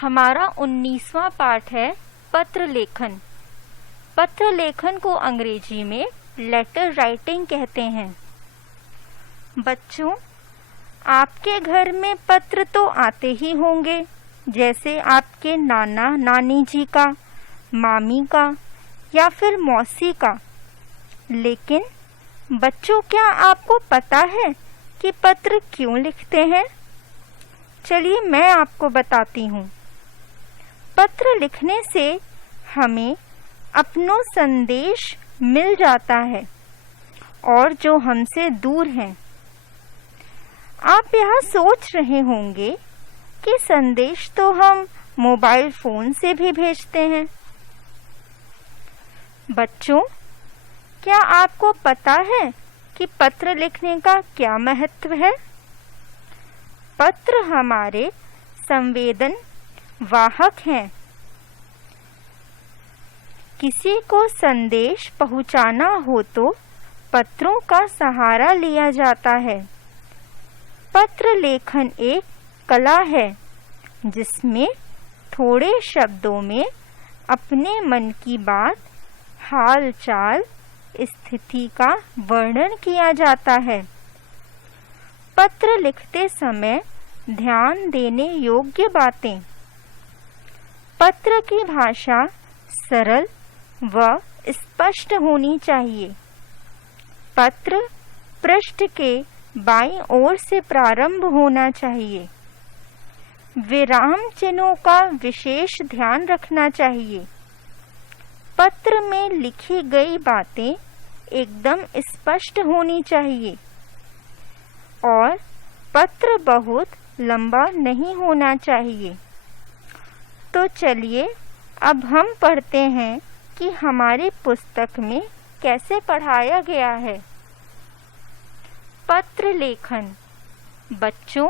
हमारा 19वां पाठ है पत्र लेखन। पत्र लेखन को अंग्रेजी में लेटर राइटिंग कहते हैं। बच्चों, आपके घर में पत्र तो आते ही होंगे, जैसे आपके नाना नानी जी का, मामी का या फिर मौसी का। लेकिन बच्चों, क्या आपको पता है कि पत्र क्यों लिखते हैं? चलिए मैं आपको बताती हूँ। पत्र लिखने से हमें अपना संदेश मिल जाता है और जो हमसे दूर हैं। आप यह सोच रहे होंगे कि संदेश तो हम मोबाइल फोन से भी भेजते हैं। बच्चों, क्या आपको पता है कि पत्र लिखने का क्या महत्व है? पत्र हमारे संवेदन वाहक हैं। किसी को संदेश पहुंचाना हो तो पत्रों का सहारा लिया जाता है। पत्र लेखन एक कला है जिसमें थोड़े शब्दों में अपने मन की बात, हाल चाल, स्थिति का वर्णन किया जाता है। पत्र लिखते समय ध्यान देने योग्य बातें। पत्र की भाषा सरल व स्पष्ट होनी चाहिए। पत्र पृष्ठ के बाईं ओर से प्रारंभ होना चाहिए। विराम चिन्हों का विशेष ध्यान रखना चाहिए। पत्र में लिखी गई बातें एकदम स्पष्ट होनी चाहिए और पत्र बहुत लंबा नहीं होना चाहिए। तो चलिए अब हम पढ़ते हैं कि हमारी पुस्तक में कैसे पढ़ाया गया है। पत्र लेखन। बच्चों,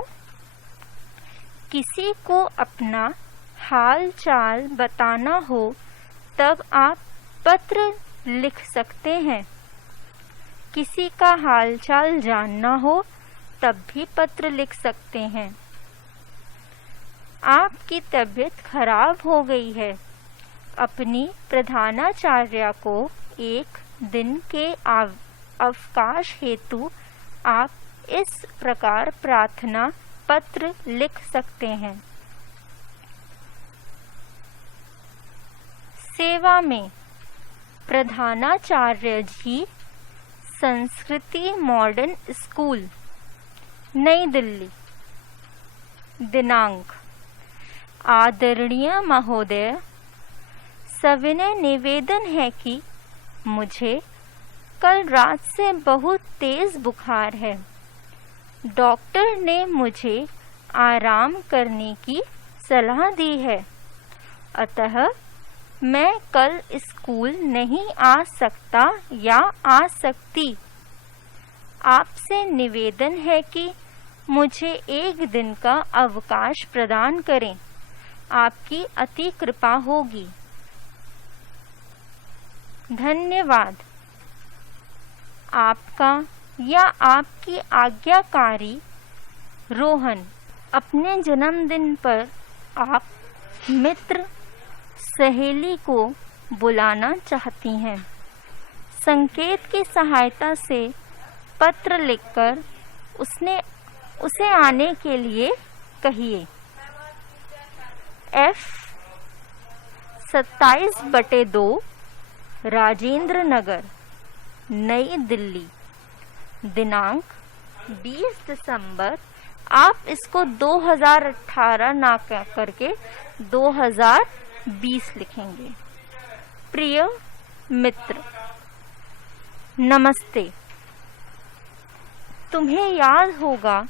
किसी को अपना हाल चाल बताना हो तब आप पत्र लिख सकते हैं। किसी का हाल चाल जानना हो तब भी पत्र लिख सकते हैं। आपकी तबीयत खराब हो गई है, अपनी प्रधानाचार्य को एक दिन के अवकाश हेतु आप इस प्रकार प्रार्थना पत्र लिख सकते हैं। सेवा में। प्रधानाचार्य जी, संस्कृति मॉडर्न स्कूल, नई दिल्ली। दिनांक। आदरणीय महोदय, सविनय निवेदन है कि मुझे कल रात से बहुत तेज बुखार है। डॉक्टर ने मुझे आराम करने की सलाह दी है, अतः मैं कल स्कूल नहीं आ सकता या आ सकती। आपसे निवेदन है कि मुझे एक दिन का अवकाश प्रदान करें। आपकी अति कृपा होगी। धन्यवाद। आपका या आपकी आज्ञाकारी रोहन। अपने जन्मदिन पर आप मित्र सहेली को बुलाना चाहती हैं। संकेत की सहायता से पत्र लिखकर उसे आने के लिए कहिए। F 27/2 राजेंद्र नगर, नई दिल्ली। दिनांक 20 दिसंबर। आप इसको 2018 ना करके 2020 लिखेंगे। प्रिय मित्र, नमस्ते। तुम्हें याद होगा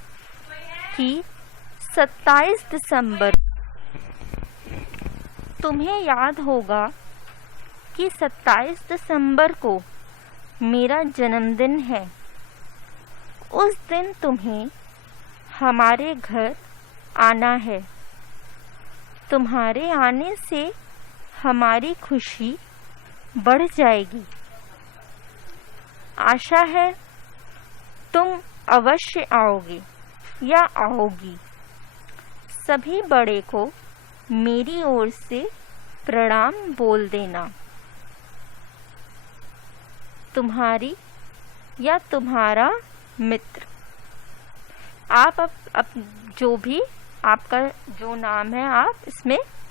कि 27 दिसंबर को मेरा जन्मदिन है। उस दिन तुम्हें हमारे घर आना है। तुम्हारे आने से हमारी खुशी बढ़ जाएगी। आशा है तुम अवश्य आओगे या आओगी। सभी बड़े को मेरी ओर से प्रणाम बोल देना। तुम्हारी या तुम्हारा मित्र। आप अब जो भी आपका जो नाम है आप इसमें